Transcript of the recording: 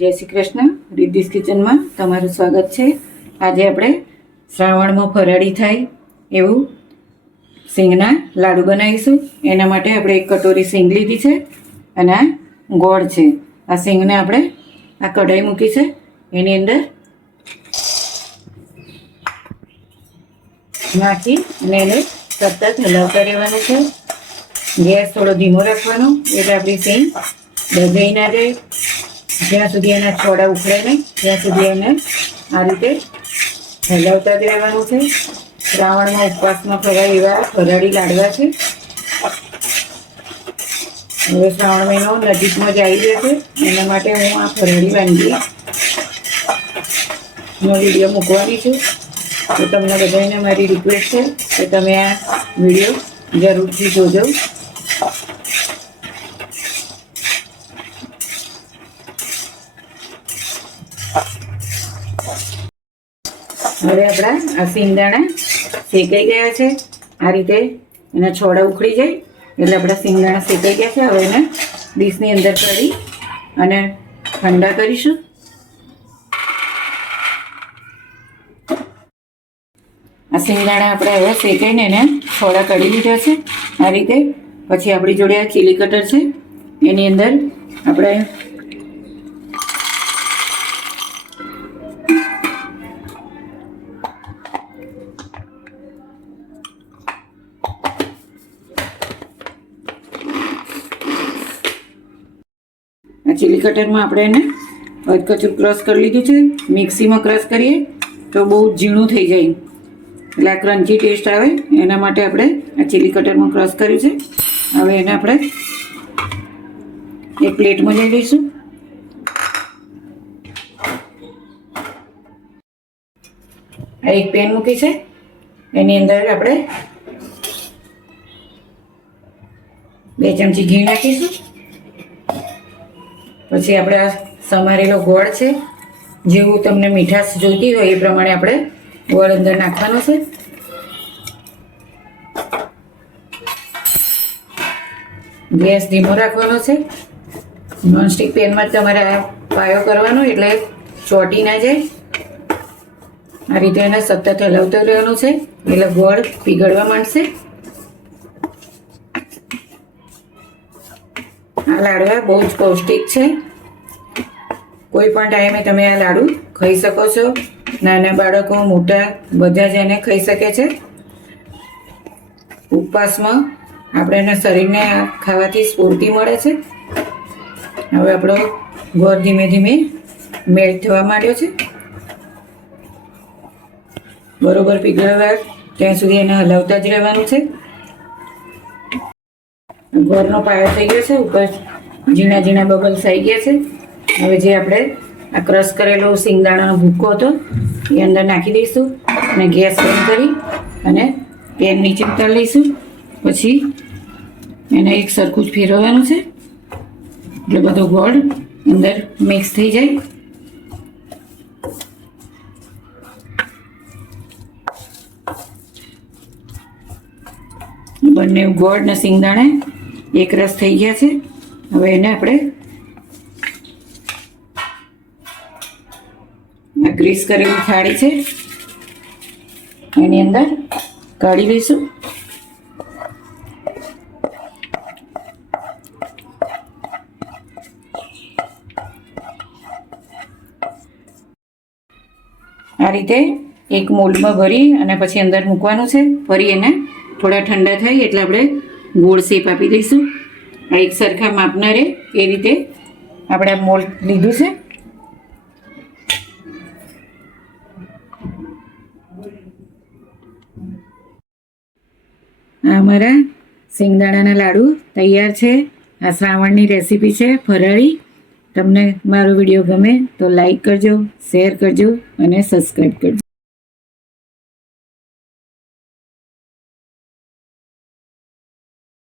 જય શ્રી કૃષ્ણ. રિદ્ધિસ કિચનમાં તમારું સ્વાગત છે. આજે આપણે શ્રાવણમાં ફરાળી થાય એવું સિંગના લાડુ બનાવીશું. એના માટે આપણે એક કટોરી સિંગ લીધી છે અને આ ગોળ છે. આ સિંગને આપણે આ કઢાઈ મૂકી છે, એની અંદર નાખી અને એને સતત હલાવતા રહેવાનું છે. ગેસ થોડો ધીમો રાખવાનો એટલે આપણી સિંગ દબાઈ ના જાય. જ્યાં સુધી એના છોડા ઉખડે નહીં ત્યાં સુધી એને આ રીતે હલાવતા જ રહેવાનું છે. શ્રાવણમાં ઉપવાસમાં ખવાય એવા ફરાળી લાડવા છે. હવે શ્રાવણ મહિનો નજીકમાં જ આવી રહ્યો છે, એના માટે હું આ ફરાળી વાનગીનો વિડીયો મૂકવાની છું. તો તમને બધાને મારી રિક્વેસ્ટ છે કે તમે આ વિડીયો જરૂરથી જોજો. હવે આપણા આ સિંગદાણા શેકાઈ ગયા છે. આ રીતે એના છોડા ઉખડી જાય એટલે આપણા સિંગદાણા શેકાઈ ગયા છે. હવે એને ડીશની અંદર કરી અને ઠંડા કરીશું. આ સિંગદાણા આપણે હવે શેકાઈને એને છોડા કાઢી લીધા છે આ રીતે. પછી આપણી જોડે આ ચીલી કટર છે, એની અંદર આપણે ચીલી કટરમાં આપણે એને અધકચરું ક્રશ કરી લીધું છે. મિક્સીમાં ક્રશ કરીએ તો બહુ ઝીણું થઈ જાય એટલે આ ક્રન્ચી ટેસ્ટ આવે, એના માટે આપણે આ ચીલી કટરમાં ક્રશ કર્યું છે. હવે એને આપણે એક પ્લેટમાં લઈ લઈશું. આ એક પેન મૂકી છે, એની અંદર આપણે 2 ચમચી ઘી નાખીશું. પછી આપણે આ સમારેલો ગોળ છે, જેવું તમને મીઠાશ જોઈતી હોય એ પ્રમાણે આપણે ગોળ અંદર નાખવાનો છે. ગેસ ધીમો રાખવાનો છે. નોનસ્ટિક પેનમાં જ તમારે આ પાયો કરવાનો એટલે ચોંટી ના જાય. આ રીતે એને સતત હલાવતું રહેવાનું છે એટલે ગોળ પીગળવા માંડશે. આ લાડવા બહુ જ પૌષ્ટિક છે. કોઈ પણ ટાઈમે તમે આ લાડુ ખાઈ શકો છો. નાના બાળકો મોટા બધા જ એને ખાઈ શકે છે. ઉપવાસમાં આપણે એના શરીરને ખાવાથી સ્ફૂર્તિ મળે છે. હવે આપણો ગોળ ધીમે ધીમે મેલ્ટ થવા માંડ્યો છે. બરોબર પીગળવા ત્યાં સુધી એને હલાવતા જ રહેવાનું છે. ગોળનો પાયો થઈ ગયો છે, ઉપર ઝીણા ઝીણા બબલ્સ આવી ગયા છે. હવે જે આપણે આ ક્રશ કરેલો સિંગદાણાનો ભૂકો હતો એ અંદર નાખી દઈશું અને ગેસ બંધ કરી અને પેન નીચે ઉતારી લઈશું. પછી એને એક સરખું જ ફેરવવાનું છે એટલે બધો ગોળ અંદર મિક્સ થઈ જાય. બંને ગોળ ને સિંગદાણા એક રસ થઈ ગયા છે. હવે એને આપણે આ ગ્રીસ કરેલી થાળી છે એની અંદર કાઢી લઈશું. આ રીતે એક મોલ્ડમાં ભરી અને પછી અંદર મૂકવાનું છે. ફરી એને થોડા ઠંડા થાય એટલે આપણે ગોળ શેપ આપી દઈશું. આ એક સરખા માપના રહે એ રીતે આપણે મોલ્ડ લીધું છે. આ અમારા સિંગદાણાના લાડુ તૈયાર છે. આ શ્રાવણની રેસીપી છે ફરાળી. તમને મારો વિડીયો ગમે તો લાઈક કરજો, શેર કરજો અને સબસ્ક્રાઈબ કરજો.